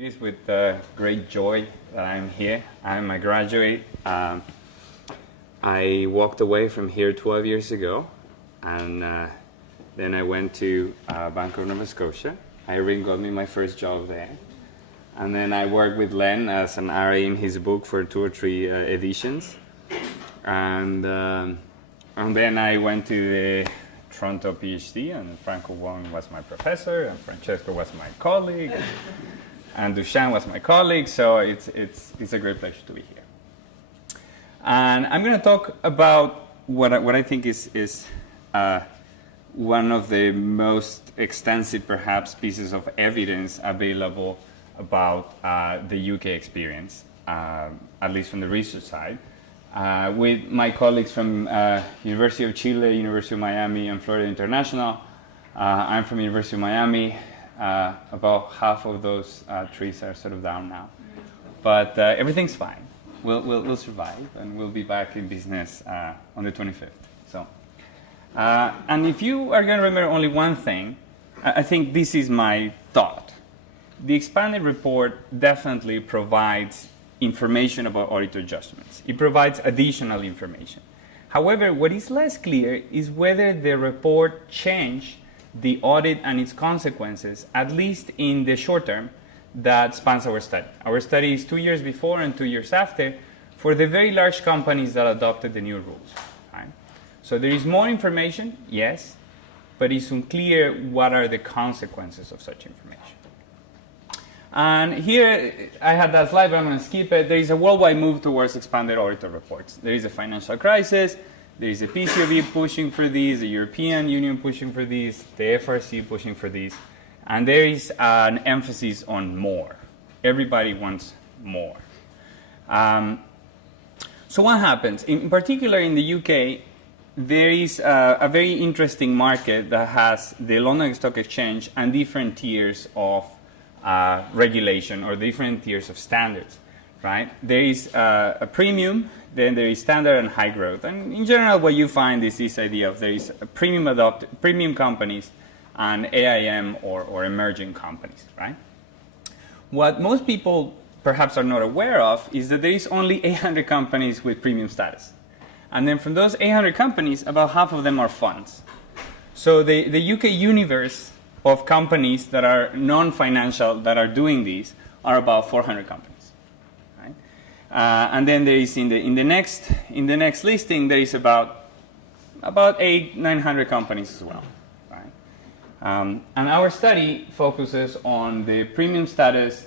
It is with great joy that I'm here. I'm a graduate. I walked away from here 12 years ago, and then I went to Bank of Nova Scotia. Irene got me my first job there. And then I worked with Len as an RA in his book for 2 or 3 editions. And then I went to the Toronto PhD, and Franco Wong was my professor, and Francesco was my colleague, and Dushan was my colleague, so it's a great pleasure to be here. And I'm going to talk about what I think is one of the most extensive, perhaps, pieces of evidence available about the UK experience, at least from the research side, with my colleagues from University of Chile, University of Miami, and Florida International. I'm from University of Miami. About half of those trees are sort of down now, but everything's fine. We'll survive, and we'll be back in business on the 25th. So, and if you are going to remember only one thing, I think this is my thought. The expanded report definitely provides information about auditor judgments. It provides additional information. However, what is less clear is whether the report changed the audit and its consequences, at least in the short term, that spans our study. Our study is 2 years before and 2 years after for the very large companies that adopted the new rules. Right? So there is more information, yes, but it's unclear what are the consequences of such information. And here, I had that slide, but I'm going to skip it. There is a worldwide move towards expanded auditor reports. There is a financial crisis. There is a PCAOB pushing for these, the European Union pushing for these, the FRC pushing for these. And there is an emphasis on more. Everybody wants more. So what happens? In particular, in the UK, there is a very interesting market that has the London Stock Exchange and different tiers of regulation, or different tiers of standards, right? There is a premium, then there is standard and high growth. And in general, what you find is this idea of there is a premium companies and AIM or emerging companies, right? What most people perhaps are not aware of is that there is only 800 companies with premium status. And then from those 800 companies, about half of them are funds. So the UK universe of companies that are non-financial that are doing these are about 400 companies, right? And then there is in the next listing there is about 900 companies as well, right? And our study focuses on the premium status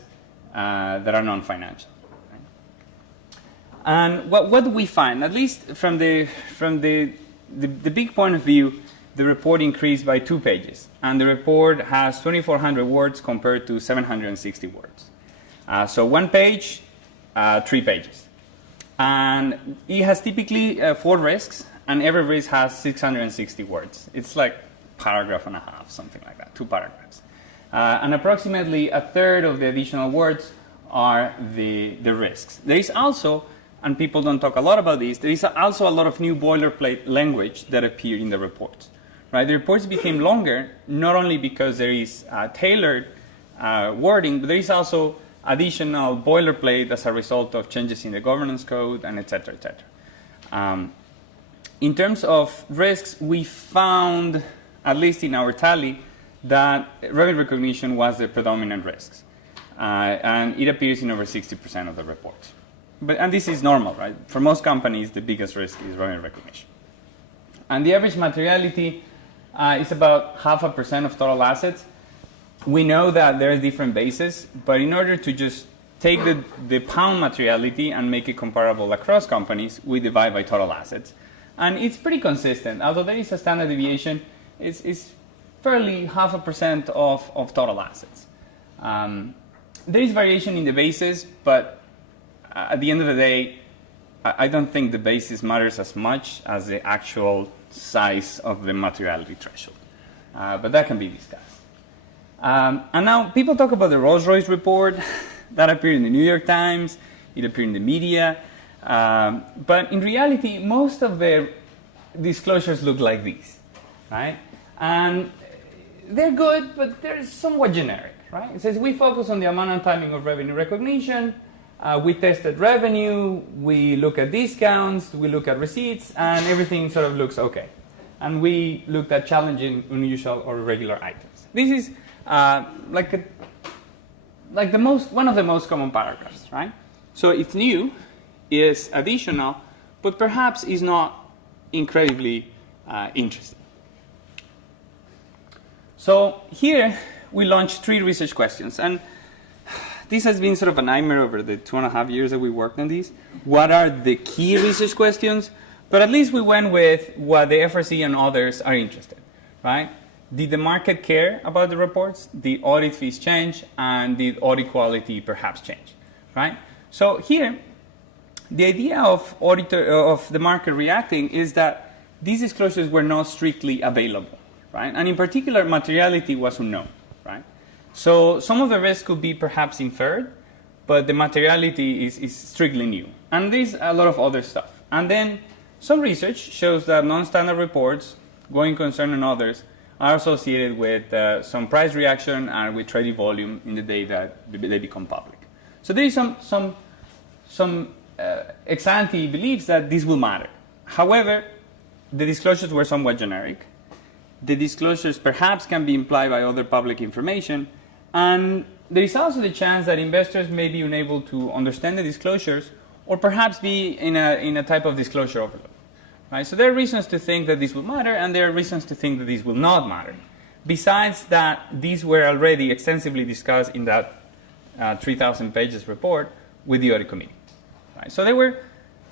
that are non-financial. Right? And what do we find? At least from the big point of view, the report increased by 2 pages, and the report has 2,400 words compared to 760 words. So 1 page, 3 pages. And it has typically 4 risks, and every risk has 660 words. It's like a paragraph and a half, something like that, 2 paragraphs. And approximately a third of the additional words are the risks. There is also, and people don't talk a lot about this, there is also a lot of new boilerplate language that appear in the reports. Right? The reports became longer, not only because there is tailored wording, but there is also additional boilerplate as a result of changes in the governance code, and et cetera, et cetera. In terms of risks, we found, at least in our tally, that revenue recognition was the predominant risks. And it appears in over 60% of the reports. And this is normal, right? For most companies, the biggest risk is revenue recognition. And the average materiality is about 0.5% of total assets. We know that there are different bases, but in order to just take the pound materiality and make it comparable across companies, we divide by total assets. And it's pretty consistent. Although there is a standard deviation, it's fairly 0.5% of total assets. There is variation in the bases, but at the end of the day, I don't think the basis matters as much as the actual size of the materiality threshold. But that can be discussed. And now people talk about the Rolls-Royce report that appeared in the New York Times, it appeared in the media, but in reality, most of the disclosures look like these, right? And they're good, but they're somewhat generic, right? It says we focus on the amount and timing of revenue recognition. We tested revenue. We look at discounts. We look at receipts, and everything sort of looks okay. And we looked at challenging, unusual, or irregular items. This is one of the most common paragraphs, right? So it's new, is additional, but perhaps is not incredibly interesting. So here we launched 3 research questions, and this has been sort of a nightmare over the 2.5 years that we worked on these. What are the key research questions? But at least we went with what the FRC and others are interested, right? Did the market care about the reports? Did audit fees change? And did audit quality perhaps change, right? So here, the idea of the market reacting is that these disclosures were not strictly available, right? And in particular, materiality was unknown, right? So some of the risk could be perhaps inferred, but the materiality is strictly new. And there's a lot of other stuff. And then some research shows that non-standard reports, going concern and others, are associated with some price reaction and with trading volume in the day that they become public. So there is some ex-ante beliefs that this will matter. However, the disclosures were somewhat generic. The disclosures perhaps can be implied by other public information, and there is also the chance that investors may be unable to understand the disclosures or perhaps be in a type of disclosure overload. Right? So there are reasons to think that this will matter, and there are reasons to think that this will not matter. Besides that, these were already extensively discussed in that 3,000 pages report with the audit committee. Right? So they were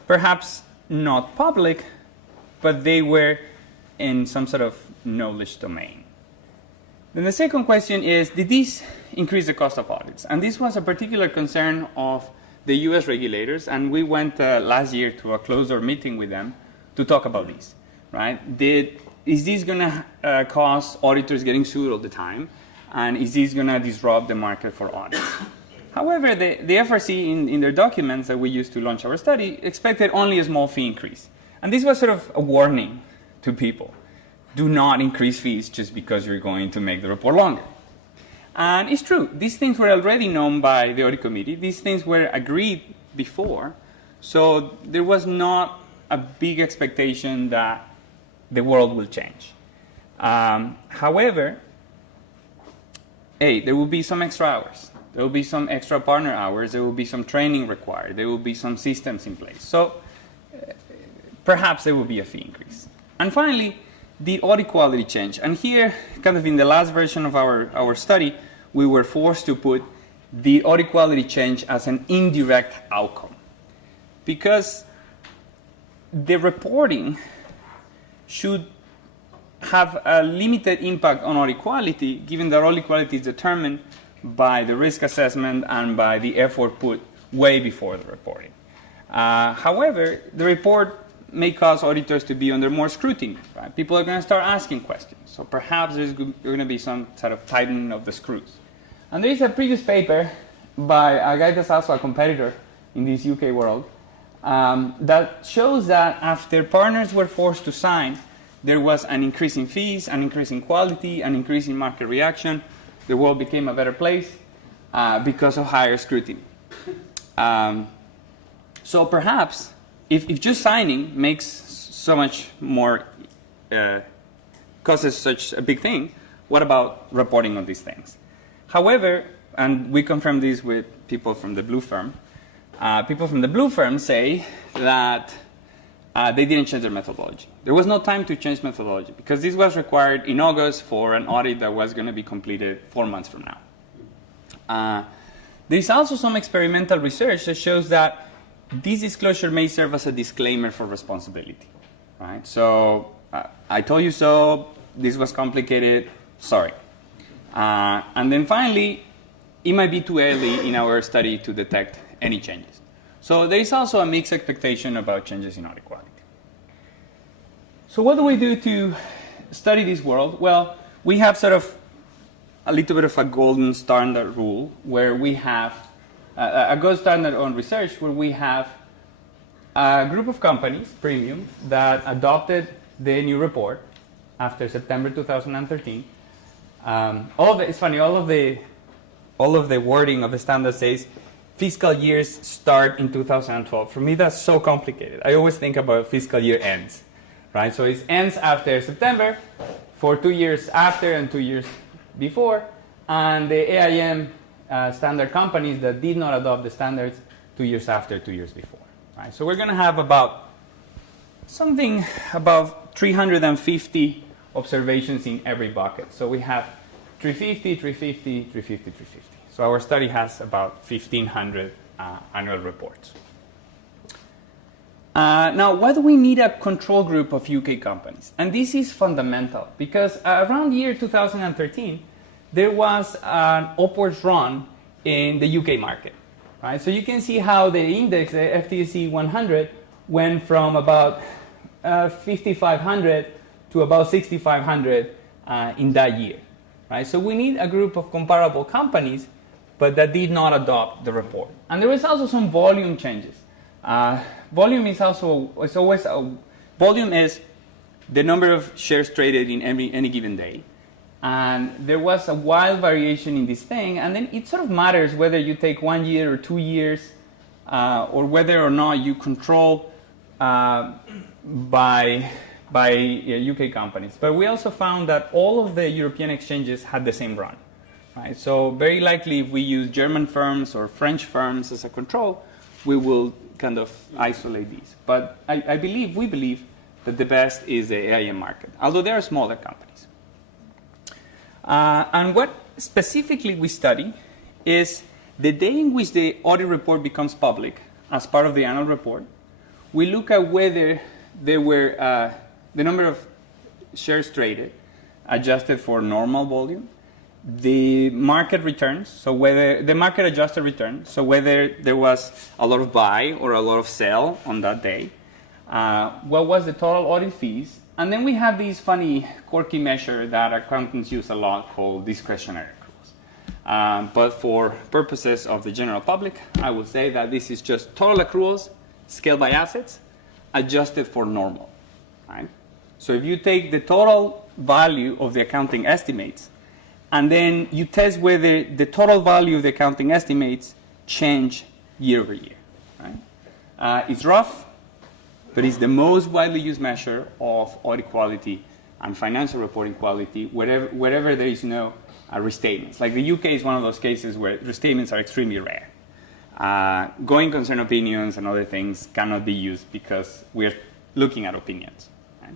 perhaps not public, but they were in some sort of knowledge domain. Then the second question is, did this increase the cost of audits? And this was a particular concern of the US regulators, and we went last year to a closed-door meeting with them to talk about this, right? Is this going to cause auditors getting sued all the time? And is this going to disrupt the market for audits? However, the FRC in their documents that we used to launch our study expected only a small fee increase. And this was sort of a warning to people. Do not increase fees just because you're going to make the report longer. And it's true. These things were already known by the audit committee. These things were agreed before. So there was not a big expectation that the world will change. However, there will be some extra hours. There will be some extra partner hours. There will be some training required. There will be some systems in place. So perhaps there will be a fee increase. And finally, the audit quality change. And here, kind of in the last version of our study, we were forced to put the audit quality change as an indirect outcome. Because the reporting should have a limited impact on audit quality, given that audit quality is determined by the risk assessment and by the effort put way before the reporting. However, the report may cause auditors to be under more scrutiny. Right? People are going to start asking questions. So perhaps there's going to be some sort of tightening of the screws. And there is a previous paper by a guy that's also a competitor in this UK world that shows that after partners were forced to sign, there was an increase in fees, an increase in quality, an increase in market reaction. The world became a better place because of higher scrutiny. So perhaps if just signing makes so much more, causes such a big thing, what about reporting on these things? However, and we confirmed this with people from the Blue Firm, people from the Blue Firm say that they didn't change their methodology. There was no time to change methodology because this was required in August for an audit that was going to be completed 4 months from now. There is also some experimental research that shows that this disclosure may serve as a disclaimer for responsibility. Right? So I told you so, this was complicated, sorry. And then finally, it might be too early in our study to detect any changes. So there is also a mixed expectation about changes in audit quality. So what do we do to study this world? Well, we have sort of a little bit of a golden standard rule where we have a gold standard on research where we have a group of companies, premium, that adopted the new report after September 2013. It's funny, all of the all of the wording of the standard says fiscal years start in 2012. For me, that's so complicated. I always think about fiscal year ends, right? So it ends after September for 2 years after and 2 years before, and the AIM standard companies that did not adopt the standards 2 years after, 2 years before, right? So we're going to have about 350 observations in every bucket. So we have 350, 350, 350, 350. So our study has about 1,500 annual reports. Now, why do we need a control group of UK companies? And this is fundamental because around the year 2013, there was an upwards run in the UK market, right? So you can see how the index, the FTSE 100, went from about 5,500 to about 6,500 in that year, right? So we need a group of comparable companies, but that did not adopt the report. And there was also some volume changes. Volume is the number of shares traded in any given day. And there was a wild variation in this thing, and then it sort of matters whether you take 1 year or 2 years, or whether or not you control by UK companies. But we also found that all of the European exchanges had the same run, right? So very likely if we use German firms or French firms as a control, we will kind of isolate these. But we believe that the best is the AIM market, although there are smaller companies. And what specifically we study is the day in which the audit report becomes public as part of the annual report. We look at whether there were the number of shares traded adjusted for normal volume, the market returns, so whether the market adjusted return, so whether there was a lot of buy or a lot of sell on that day, what was the total audit fees, and then we have these funny, quirky measure that accountants use a lot called discretionary accruals. But for purposes of the general public, I would say that this is just total accruals scaled by assets adjusted for normal, right? So if you take the total value of the accounting estimates, and then you test whether the total value of the accounting estimates change year over year, right? It's rough, but it's the most widely used measure of audit quality and financial reporting quality wherever there is no restatements. Like the UK is one of those cases where restatements are extremely rare. Going concern opinions and other things cannot be used because we're looking at opinions, right?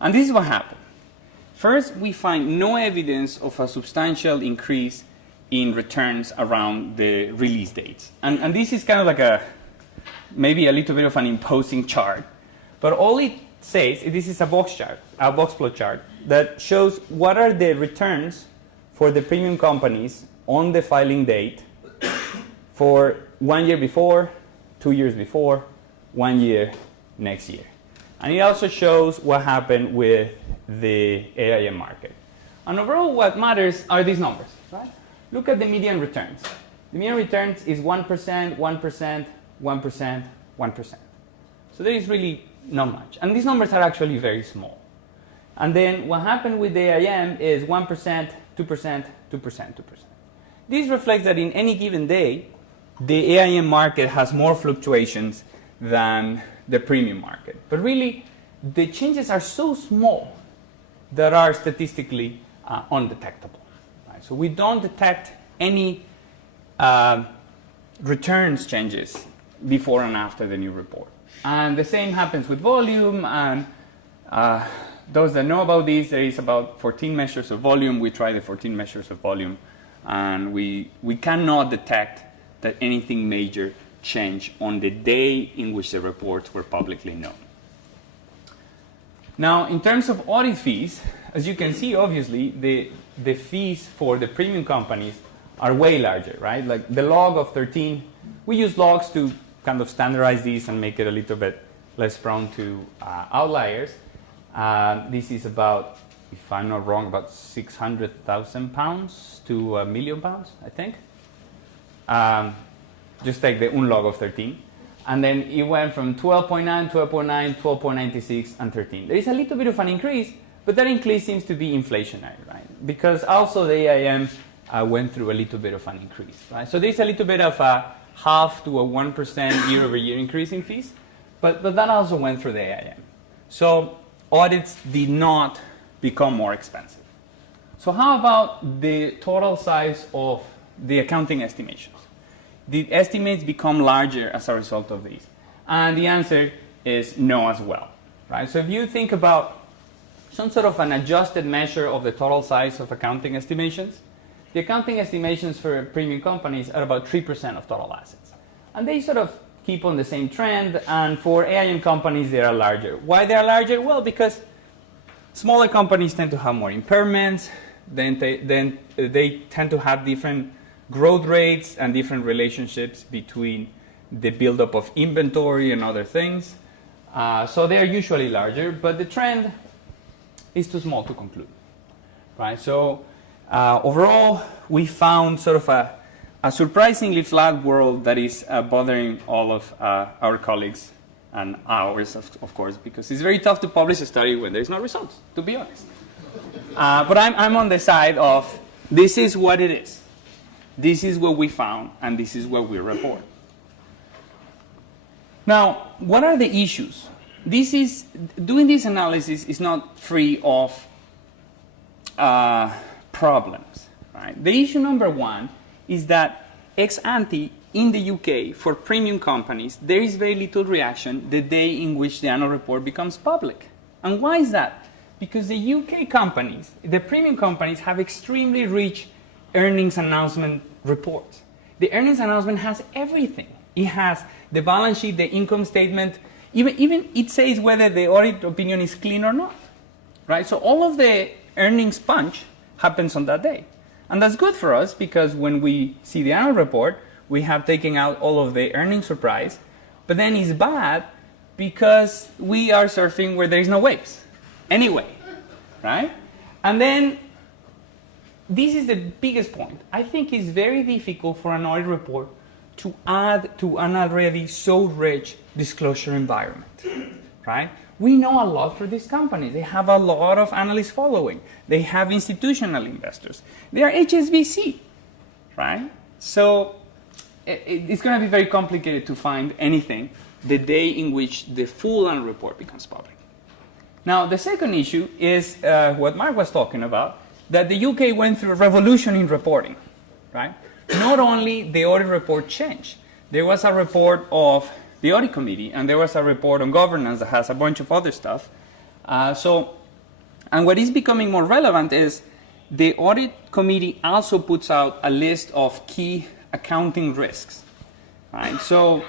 And this is what happened. First, we find no evidence of a substantial increase in returns around the release dates. And this is kind of like maybe a little bit of an imposing chart. But all it says, this is a box plot chart, that shows what are the returns for the premium companies on the filing date for 1 year before, 2 years before, 1 year next year. And it also shows what happened with the AIM market. And overall, what matters are these numbers, right? Look at the median returns. The median returns is 1%, 1%, 1%, 1%. So there is really not much. And these numbers are actually very small. And then what happened with the AIM is 1%, 2%, 2%, 2%. This reflects that in any given day, the AIM market has more fluctuations than the premium market. But really, the changes are so small that are statistically undetectable. Right? So we don't detect any returns changes before and after the new report. And the same happens with volume. And those that know about this, there is about 14 measures of volume. We try the 14 measures of volume. And we cannot detect that anything major changed on the day in which the reports were publicly known. Now, in terms of audit fees, as you can see, obviously, the fees for the premium companies are way larger, right? Like the log of 13, we use logs to kind of standardize these and make it a little bit less prone to outliers. This is about, if I'm not wrong, about £600,000 to £1 million, I think. Just take the log of 13. And then it went from 12.9, 12.9, 12.96, and 13. There is a little bit of an increase, but that increase seems to be inflationary, right? Because also the AIM went through a little bit of an increase. Right? So there's a little bit of a 0.5 to a 1% year-over-year increase in fees, but that also went through the AIM. So audits did not become more expensive. So how about the total size of the accounting estimations? Did estimates become larger as a result of these? And the answer is no as well. Right? So if you think about some sort of an adjusted measure of the total size of accounting estimations, the accounting estimations for premium companies are about 3% of total assets. And they sort of keep on the same trend, and for AIM companies, they are larger. Why they are larger? Well, because smaller companies tend to have more impairments, then they tend to have different growth rates and different relationships between the buildup of inventory and other things. So they are usually larger, but the trend is too small to conclude. Right? So overall, we found sort of a surprisingly flat world that is bothering all of our colleagues and ours, of course, because it's very tough to publish a study when there's no results, to be honest. But I'm on the side of this is what it is. This is what we found, and this is what we report. Now, what are the issues? Doing this analysis is not free of problems. Right? The issue number one is that ex ante in the UK for premium companies, there is very little reaction the day in which the annual report becomes public. And why is that? Because the UK companies, the premium companies, have extremely rich earnings announcement reports. The earnings announcement has everything. It has the balance sheet, the income statement, even it says whether the audit opinion is clean or not. Right? So all of the earnings punch happens on that day. And that's good for us because when we see the annual report, we have taken out all of the earnings surprise. But then it's bad because we are surfing where there is no waves. Anyway, right? And then this is the biggest point. I think it's very difficult for an audit report to add to an already so rich disclosure environment, right? We know a lot for these companies. They have a lot of analysts following. They have institutional investors. They are HSBC, right? So it's going to be very complicated to find anything the day in which the full annual report becomes public. Now, the second issue is what Mark was talking about, that the UK went through a revolution in reporting, right? Not only the audit report changed, there was a report of the audit committee, and there was a report on governance that has a bunch of other stuff. And what is becoming more relevant is the audit committee also puts out a list of key accounting risks. Right? So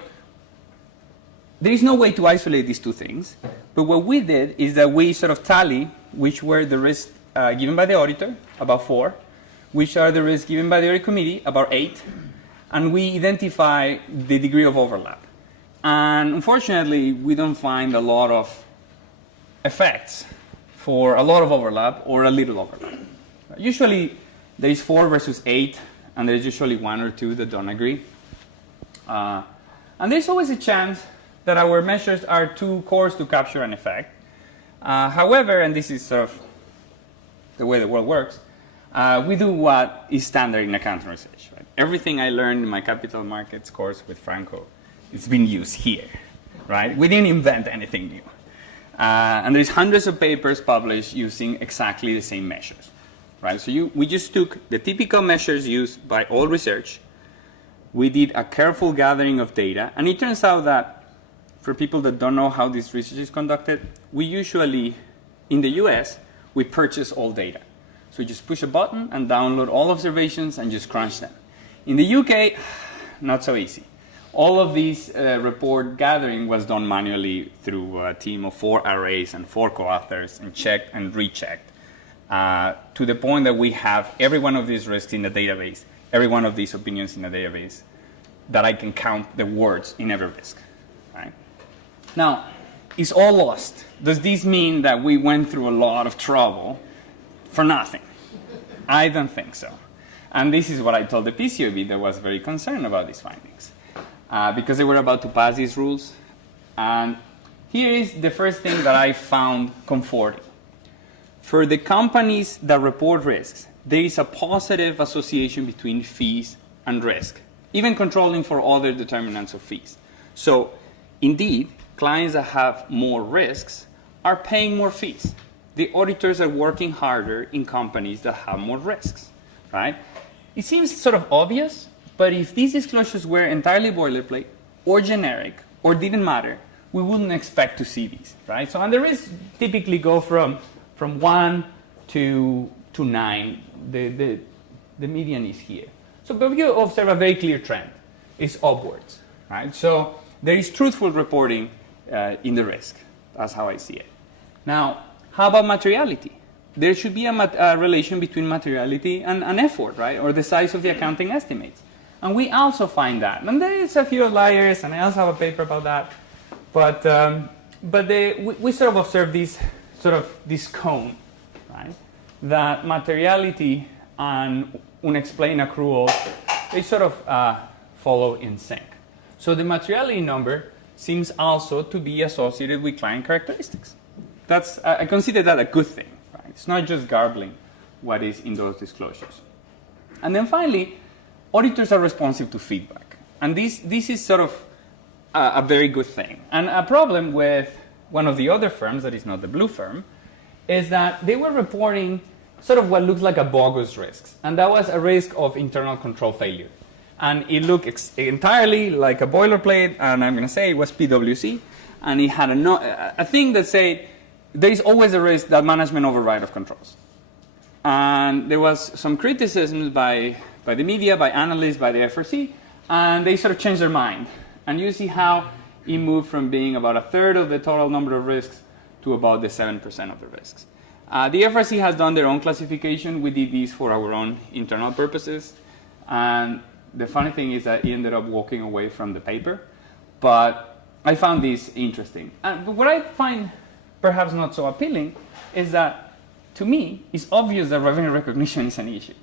there is no way to isolate these two things, but what we did is that we sort of tally which were the risks given by the auditor, about 4, which are the risks given by the audit committee, about 8, and we identify the degree of overlap. And unfortunately, we don't find a lot of effects for a lot of overlap or a little overlap. Usually, there is 4 versus 8, and there's usually 1 or 2 that don't agree. And there's always a chance that our measures are too coarse to capture an effect. However, and this is sort of the way the world works, we do what is standard in accounting research. Right? Everything I learned in my capital markets course with Franco, it's been used here, right? We didn't invent anything new. And there's hundreds of papers published using exactly the same measures, right? So we just took the typical measures used by all research. We did a careful gathering of data, and it turns out that for people that don't know how this research is conducted, we usually, in the US, we purchase all data. So you just push a button and download all observations and just crunch them. In the UK, not so easy. All of these report gathering was done manually through a team of 4 RAs and 4 co-authors, and checked and rechecked to the point that we have every one of these risks in the database, every one of these opinions in the database, that I can count the words in every risk. Right? Now, it's all lost. Does this mean that we went through a lot of trouble for nothing? I don't think so. And this is what I told the PCOB that was very concerned about these findings. Because they were about to pass these rules. And here is the first thing that I found comforting. For the companies that report risks, there is a positive association between fees and risk, even controlling for other determinants of fees. So indeed, clients that have more risks are paying more fees. The auditors are working harder in companies that have more risks, right? It seems sort of obvious, but if these disclosures were entirely boilerplate or generic or didn't matter, we wouldn't expect to see these, right? So, and the risks typically go from 1 to 9. The median is here. So, but you observe a very clear trend. It's upwards, right? So there is truthful reporting in the risk. That's how I see it. Now, how about materiality? There should be a relation between materiality and effort, right? Or the size of the accounting estimates. And we also find that. And there is a few outliers, and I also have a paper about that. But we sort of observe this cone, right? That materiality and unexplained accruals, they sort of follow in sync. So the materiality number seems also to be associated with client characteristics. I consider that a good thing, right? It's not just garbling what is in those disclosures. And then finally, auditors are responsive to feedback. And this is sort of a very good thing. And a problem with one of the other firms, that is not the blue firm, is that they were reporting sort of what looks like a bogus risk. And that was a risk of internal control failure. And it looked entirely like a boilerplate, and I'm going to say it was PwC. And it had a thing that said, there is always a risk that management override of controls. And there was some criticism by the media, by analysts, by the FRC, and they sort of changed their mind. And you see how it moved from being about a third of the total number of risks to about the 7% of the risks. The FRC has done their own classification. We did these for our own internal purposes. And the funny thing is that he ended up walking away from the paper. But I found this interesting. And what I find perhaps not so appealing is that, to me, it's obvious that revenue recognition is an issue.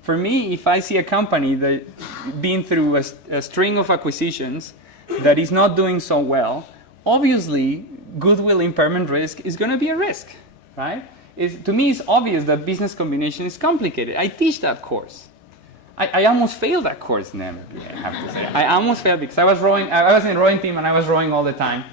For me, if I see a company that been through a string of acquisitions that is not doing so well, obviously, goodwill impairment risk is going to be a risk, right? To me, it's obvious that business combination is complicated. I teach that course. I almost failed that course in MBA, I have to say. I almost failed because I was in the rowing team and I was rowing all the time.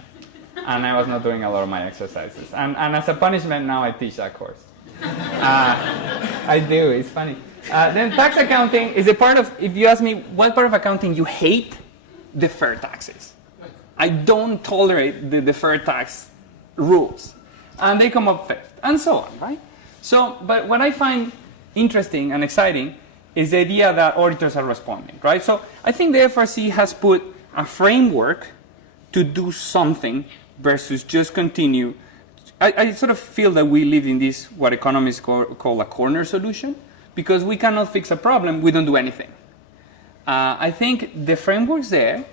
And I was not doing a lot of my exercises. And as a punishment, now I teach that course. I do, it's funny. Then tax accounting is a part of, if you ask me what part of accounting you hate, deferred taxes. I don't tolerate the deferred tax rules. And they come up fifth, and so on, right? So, but what I find interesting and exciting is the idea that auditors are responding, right? So I think the FRC has put a framework to do something versus just continue. I sort of feel that we live in this, what economists call a corner solution, because we cannot fix a problem, we don't do anything. I think the framework's there,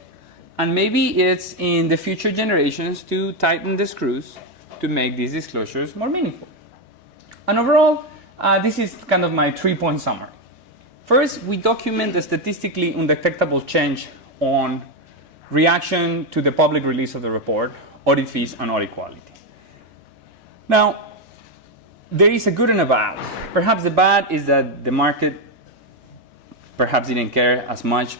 and maybe it's in the future generations to tighten the screws to make these disclosures more meaningful. And overall, this is kind of my 3-point summary. First, we document the statistically undetectable change on reaction to the public release of the report, audit fees, and audit quality. Now, there is a good and a bad. Perhaps the bad is that the market perhaps didn't care as much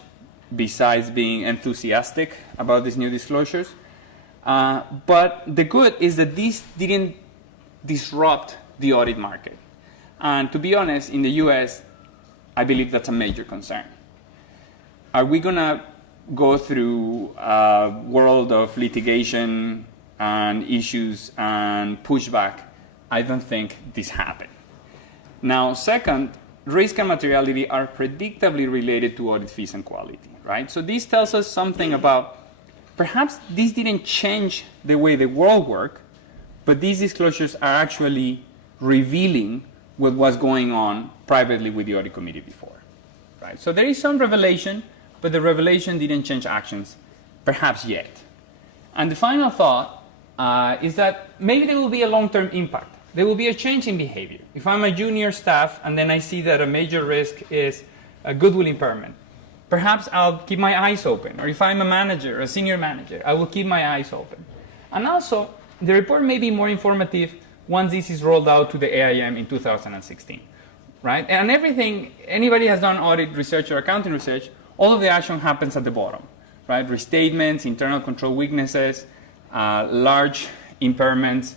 besides being enthusiastic about these new disclosures. But the good is that these didn't disrupt the audit market. And to be honest, in the US, I believe that's a major concern. Are we going to go through a world of litigation and issues and pushback? I don't think this happened. Now, second, risk and materiality are predictably related to audit fees and quality, right? So this tells us something about perhaps this didn't change the way the world worked, but these disclosures are actually revealing what was going on privately with the audit committee before, right? So there is some revelation, but the revelation didn't change actions, perhaps yet. And the final thought is that maybe there will be a long-term impact. There will be a change in behavior. If I'm a junior staff and then I see that a major risk is a goodwill impairment, perhaps I'll keep my eyes open. Or if I'm a manager, a senior manager, I will keep my eyes open. And also, the report may be more informative once this is rolled out to the AIM in 2016. right? And everything, anybody has done audit research or accounting research, all of the action happens at the bottom, right? Restatements, internal control weaknesses, large impairments,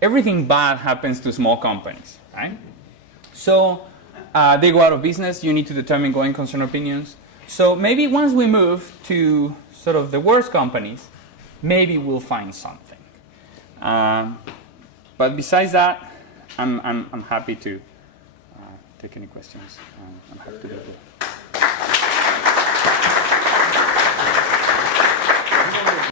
everything bad happens to small companies, right? So they go out of business. You need to determine going concern opinions. So maybe once we move to sort of the worst companies, maybe we'll find something. But besides that, I'm happy to take any questions. I'm happy to do that.